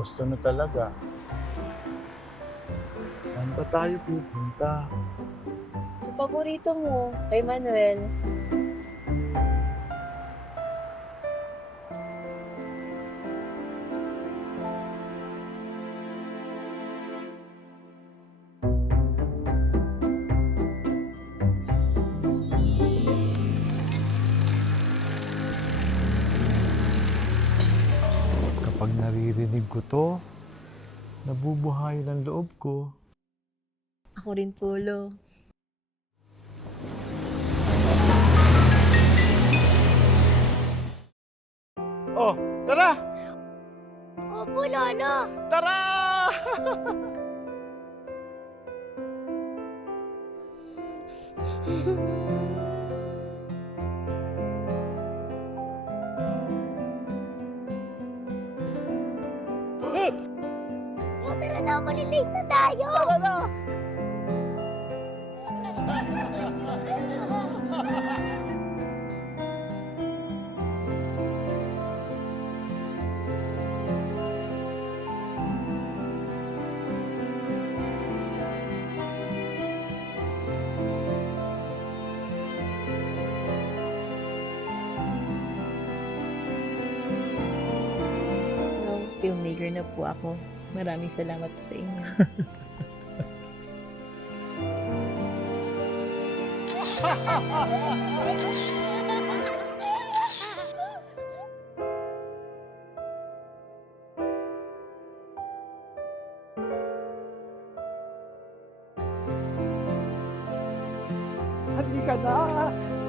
gusto na talaga. Saan ba tayo pupunta? Sa paborito mo, kay Manuel. Kapag naririnig ko to, nabubuhay ng loob ko. Ako rin po, Lo. Oh, tara! Opo, Lolo. Tara! tara na, malilate na tayo. Tara na. Filmmaker na po ako. Maraming salamat po sa inyo. Halika na!